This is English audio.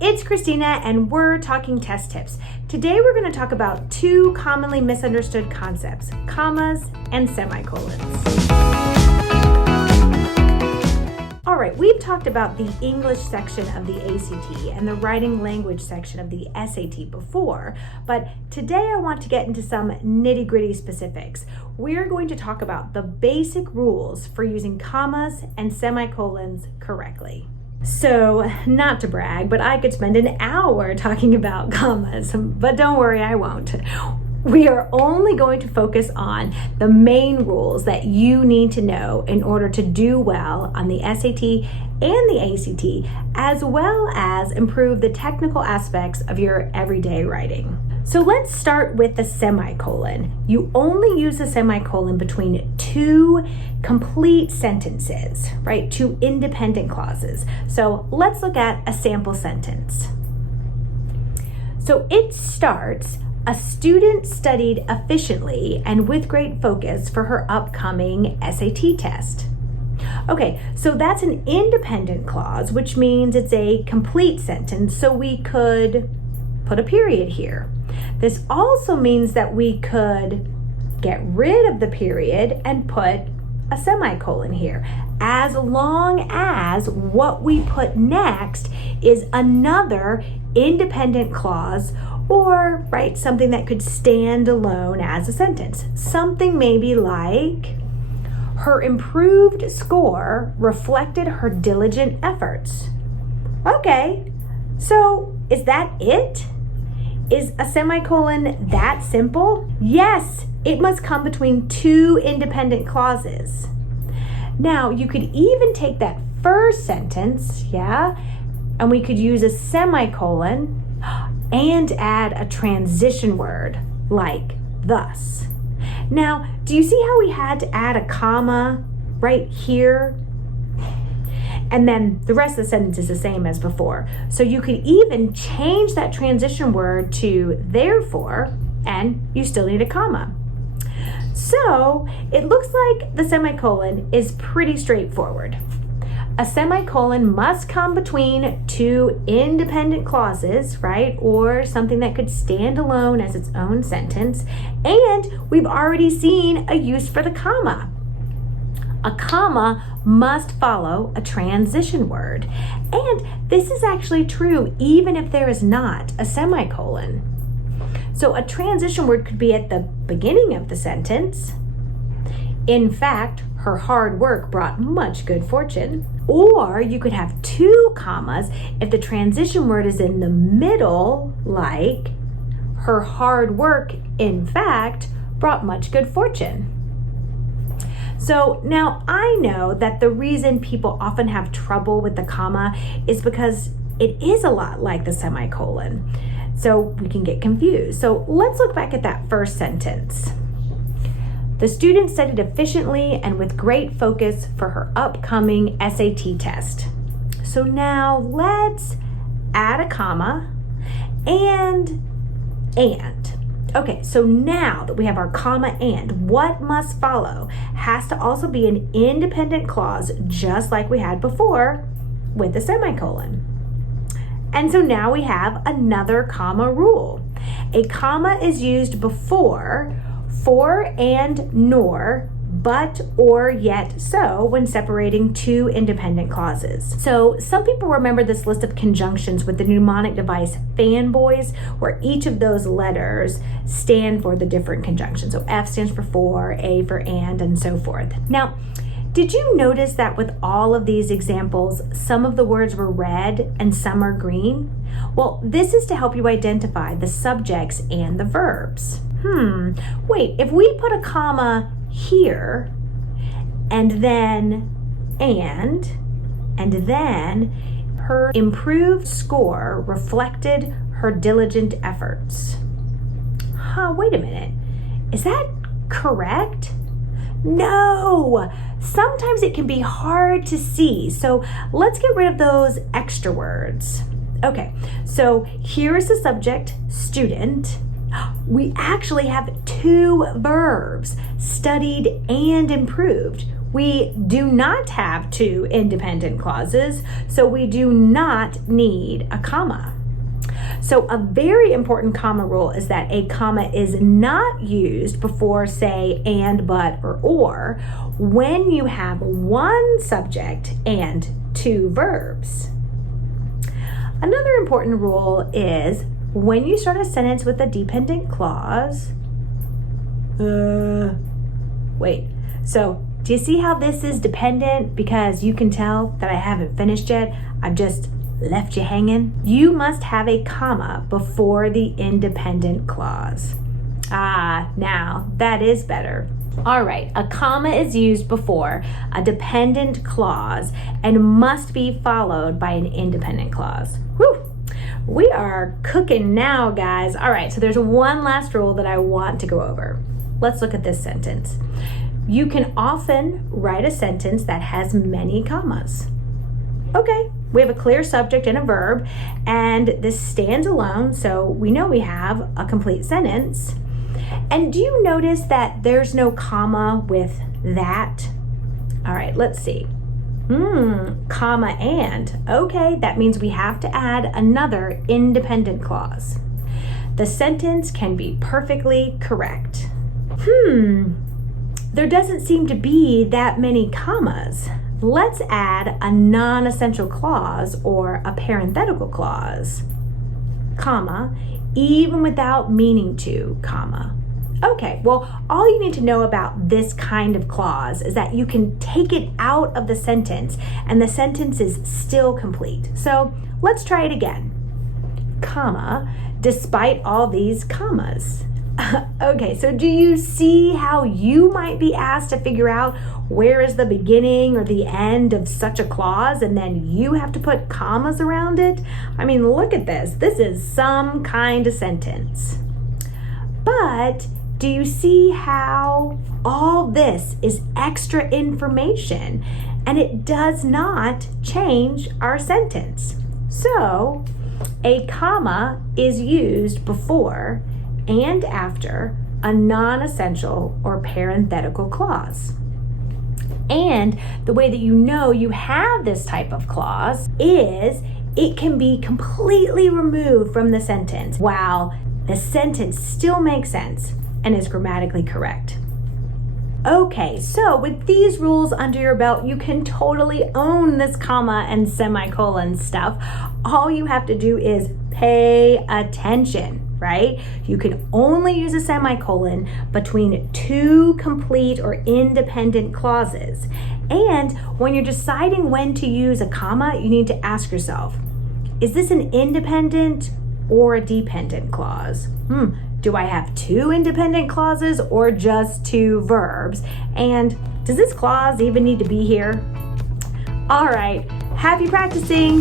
it's Christina and we're talking test tips. Today we're going to talk about two commonly misunderstood concepts, commas and semicolons. All right, we've talked about the English section of the ACT and the writing language section of the SAT before, but today I want to get into some nitty-gritty specifics. We're going to talk about the basic rules for using commas and semicolons correctly. So, not to brag, but I could spend an hour talking about commas, but don't worry, I won't. We are only going to focus on the main rules that you need to know in order to do well on the SAT and the ACT, as well as improve the technical aspects of your everyday writing. So let's start with the semicolon. You only use a semicolon between two complete sentences, right? Two independent clauses. So let's look at a sample sentence. So it starts, a student studied efficiently and with great focus for her upcoming SAT test. Okay, so that's an independent clause, which means it's a complete sentence, so we could put a period here. This also means that we could get rid of the period and put a semicolon here, as long as what we put next is another independent clause or, right, something that could stand alone as a sentence. Something maybe like, her improved score reflected her diligent efforts. Okay, so is that it? Is a semicolon that simple? Yes, it must come between two independent clauses. Now, you could even take that first sentence, and we could use a semicolon and add a transition word like thus. Now, do you see how we had to add a comma right here? And then the rest of the sentence is the same as before. So you could even change that transition word to therefore, and you still need a comma. So it looks like the semicolon is pretty straightforward. A semicolon must come between two independent clauses, right? Or something that could stand alone as its own sentence. And we've already seen a use for the comma. A comma must follow a transition word. And this is actually true even if there is not a semicolon. So a transition word could be at the beginning of the sentence. In fact, her hard work brought much good fortune. Or you could have two commas if the transition word is in the middle, like, her hard work, in fact, brought much good fortune. So now I know that the reason people often have trouble with the comma is because it is a lot like the semicolon. So we can get confused. So let's look back at that first sentence. The student studied efficiently and with great focus for her upcoming SAT test. So now let's add a comma and. Okay, so now that we have our comma and, what must follow has to also be an independent clause just like we had before with the semicolon. And so now we have another comma rule. A comma is used before for and nor, but, or, yet, so when separating two independent clauses. So some people remember this list of conjunctions with the mnemonic device fanboys, where each of those letters stand for the different conjunctions. So F stands for, A for and so forth. Now, did you notice that with all of these examples, some of the words were red and some are green? Well, this is to help you identify the subjects and the verbs. Wait, if we put a comma here, and then her improved score reflected her diligent efforts. Wait a minute. Is that correct? No! Sometimes it can be hard to see, so let's get rid of those extra words. Okay, so here is the subject, student. We actually have two verbs, studied and improved, We do not have two independent clauses, so we do not need a comma. So a very important comma rule is that a comma is not used before, say, and, but, or when you have one subject and two verbs. Another important rule is when you start a sentence with a dependent clause, so do you see how this is dependent? Because you can tell that I haven't finished yet. I've just left you hanging. You must have a comma before the independent clause. Now that is better. All right, a comma is used before a dependent clause and must be followed by an independent clause. Whew. We are cooking now, guys. All right, so there's one last rule that I want to go over. Let's look at this sentence. You can often write a sentence that has many commas. Okay, we have a clear subject and a verb, and this stands alone, so we know we have a complete sentence. And do you notice that there's no comma with that? All right, let's see. Comma and. Okay, that means we have to add another independent clause. The sentence can be perfectly correct. There doesn't seem to be that many commas. Let's add a non-essential clause or a parenthetical clause. Comma, even without meaning to, comma. Okay, well, all you need to know about this kind of clause is that you can take it out of the sentence and the sentence is still complete. So let's try it again. Comma, despite all these commas. Okay, so do you see how you might be asked to figure out where is the beginning or the end of such a clause, and then you have to put commas around it? I mean, look at this. This is some kind of sentence. But do you see how all this is extra information and it does not change our sentence? So a comma is used before and after a non-essential or parenthetical clause. And the way that you know you have this type of clause is it can be completely removed from the sentence while the sentence still makes sense and is grammatically correct. Okay, so with these rules under your belt, you can totally own this comma and semicolon stuff. All you have to do is pay attention. Right? You can only use a semicolon between two complete or independent clauses. And when you're deciding when to use a comma, you need to ask yourself, is this an independent or a dependent clause? Do I have two independent clauses or just two verbs? And does this clause even need to be here? All right, happy practicing.